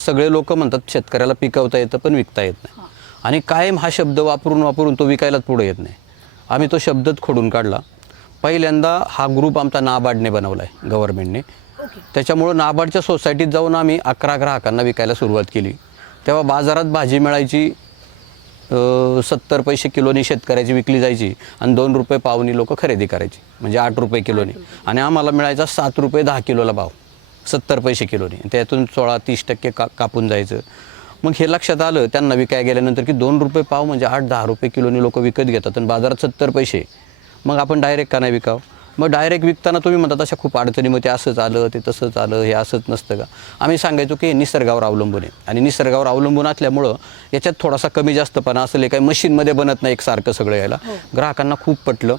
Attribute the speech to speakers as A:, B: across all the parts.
A: सगळे लोक म्हणतात शेतकऱ्याला पिकवता येतं पण विकता येत नाही. आणि कायम हा शब्द वापरून वापरून तो विकायलाच पुढे येत नाही. आम्ही तो शब्दच खोडून काढला. पहिल्यांदा हा ग्रुप आमचा नाबार्डने बनवला आहे गव्हर्नमेंटने
B: ओके.
A: त्याच्यामुळं नाबार्डच्या सोसायटीत जाऊन आम्ही अकरा ग्राहकांना विकायला सुरुवात केली. तेव्हा बाजारात भाजी मिळायची सत्तर पैसे किलोनी शेतकऱ्याची विकली जायची आणि दोन रुपये पावनी लोक खरेदी करायची. म्हणजे आठ रुपये किलोनी. आणि आम्हाला मिळायचा सात रुपये दहा किलोला भाव. सत्तर पैसे किलोनी. त्यातून सोळा तीस टक्के का कापून जायचं. मग हे लक्षात आलं त्यांना विकाय गेल्यानंतर की दोन रुपये पाव म्हणजे आठ दहा रुपये किलोनी लोक विकत घेतात आणि बाजारात सत्तर पैसे मग आपण डायरेक्ट का नाही विकावं? मग डायरेक्ट विकताना तुम्ही म्हणतात अशा खूप अडचणी मग ते असंच आलं ते तसंच आलं हे असंच नसतं का? आम्ही सांगायचो की हे निसर्गावर अवलंबून आहे. आणि निसर्गावर अवलंबून असल्यामुळं याच्यात थोडासा कमी जास्तपणा असेल हे काही मशीनमध्ये बनत नाही एकसारखं सगळं यायला. ग्राहकांना खूप पटलं.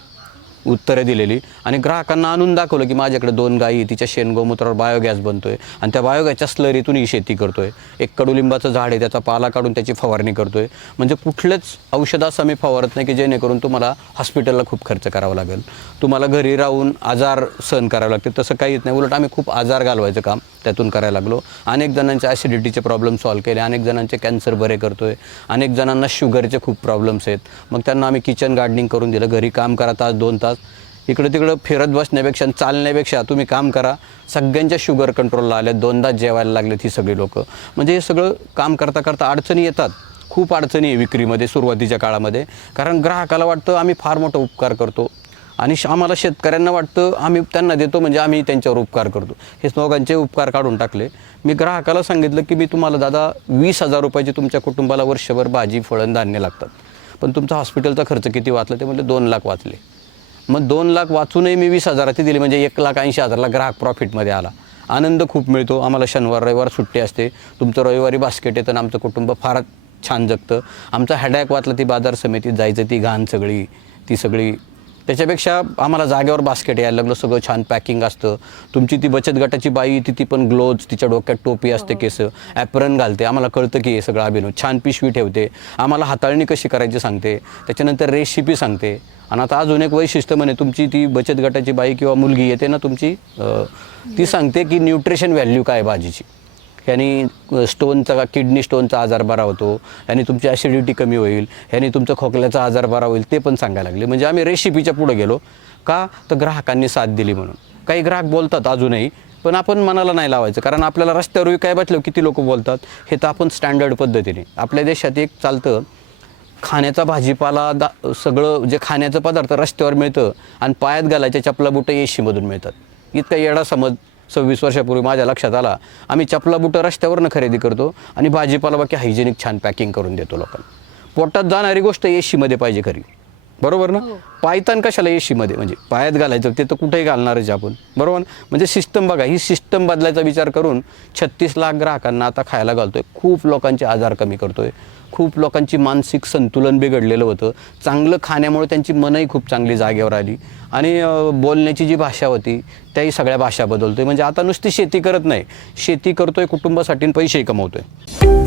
A: उत्तरं दिलेली. आणि ग्राहकांना आणून दाखवलं की माझ्याकडे दोन गायी तिच्या शेण गोमूत्रावर बायोगॅस बनतो आहे आणि त्या बायोगॅसच्या स्लरीतून ही शेती करतो आहे एक कडुलिंबाचं झाड आहे त्याचा पाला काढून त्याची फवारणी करतो आहे म्हणजे कुठलंच औषध असं मी फवारत नाही की जेणेकरून तुम्हाला हॉस्पिटलला खूप खर्च करावा लागेल. तुम्हाला घरी राहून आजार सहन करावे लागते तसं काहीच नाही. उलट आम्ही खूप आजार घालवायचं काम त्यातून करायला लागलो. अनेक जणांचे ॲसिडिटीचे प्रॉब्लेम सॉल्व्ह केले. अनेक जणांचे कॅन्सर बरे करतो आहे अनेक जणांना शुगरचे खूप प्रॉब्लेम्स आहेत. मग त्यांना आम्ही किचन गार्डनिंग करून दिलं. घरी काम करा तास दोन तास इकडं तिकडं फिरत बसण्यापेक्षा चालण्यापेक्षा तुम्ही काम करा. सगळ्यांच्या शुगर कंट्रोलला आल्या दोनदा जेवायला लागलेत ही सगळी लोक. म्हणजे हे सगळं काम करता करता अडचणी येतात. खूप अडचणी आहे विक्रीमध्ये सुरुवातीच्या काळामध्ये. कारण ग्राहकाला वाटतं आम्ही फार मोठा उपकार करतो. आणि श- आम्हाला शेतकऱ्यांना वाटतं आम्ही त्यांना देतो म्हणजे आम्ही त्यांच्यावर उपकार करतो. हे दोघांचे उपकार काढून टाकले. मी ग्राहकाला सांगितलं की मी तुम्हाला दादा वीस हजार रुपयाची तुमच्या कुटुंबाला वर्षभर भाजी फळं धान्य लागतात. पण तुमचा हॉस्पिटलचा खर्च किती वाचला? ते म्हणजे दोन लाख वाचले. मग दोन लाख वाचूनही मी वीस हजाराची दिली. म्हणजे एक लाख ऐंशी हजारला ग्राहक प्रॉफिटमध्ये आला. आनंद खूप मिळतो. आम्हाला शनिवार रविवार सुट्टी असते. तुमचं रविवारी बास्केट येतं आणि आमचं कुटुंब फारच छान जगतं. आमचा हॅडॅक वाचला ती बाजार समितीत जायचं ती घाण सगळी ती सगळी त्याच्यापेक्षा आम्हाला जागेवर बास्केट यायला लागलं सगळं छान पॅकिंग असतं. तुमची ती बचत गटाची बाई ती ती पण ग्लोव्ज तिच्या डोक्यात टोपी असते केस ॲप्रन घालते. आम्हाला कळतं की हे सगळं अभिनव छान पिशवी ठेवते. आम्हाला हाताळणी कशी करायची सांगते. त्याच्यानंतर रेसिपी सांगते. आणि आता अजून एक वैशिष्ट्य म्हणे तुमची ती बचत गटाची बाई किंवा मुलगी येते ना तुमची ती सांगते की न्यूट्रिशन व्हॅल्यू काय भाजीची? ह्यानी स्टोनचा किडनी स्टोनचा आजार बरा होतो. ह्यानी तुमची ॲसिडिटी कमी होईल. ह्यानी तुमचा खोकल्याचा आजार बरा होईल ते पण सांगायला लागले. म्हणजे आम्ही रेसिपीच्या पुढे गेलो. का? तर ग्राहकांनी साथ दिली म्हणून. काही ग्राहक बोलतात अजूनही पण आपण मनाला नाही लावायचं. कारण आपल्याला रस्त्यावर काय वाटलं किती लोक बोलतात? हे तर आपण स्टँडर्ड पद्धतीने. आपल्या देशात एक चालतं खाण्याचा भाजीपाला दा सगळं जे खाण्याचं पदार्थ रस्त्यावर मिळतं आणि पायात घालायच्या चपला बुटं एशीमधून मिळतात. इतका येडा समज सव्वीस वर्षापूर्वी माझ्या लक्षात आला आम्ही चपला बुटं रस्त्यावरनं खरेदी करतो आणि भाजीपाला बाकी हायजेनिक छान पॅकिंग करून देतो लोकांना. पोटात जाणारी गोष्ट एशीमध्ये पाहिजे खरी. बरोबर ना? पायतान कशाला एशीमध्ये म्हणजे पायात घालायचं ते तर कुठेही घालणारच आपण. बरोबर? ना? म्हणजे सिस्टम बघा ही सिस्टम बदलायचा विचार करून छत्तीस लाख ग्राहकांना आता खायला घालतोय. खूप लोकांचे आजार कमी करतोय. खूप लोकांची मानसिक संतुलन बिघडलेलं होतं. चांगलं खाण्यामुळे त्यांची मनही खूप चांगली जागेवर आली. आणि बोलण्याची जी भाषा होती त्याही सगळ्या भाषा बदलतोय. म्हणजे आता नुसती शेती करत नाही. शेती करतोय कुटुंबासाठी पैसेही कमवतोय.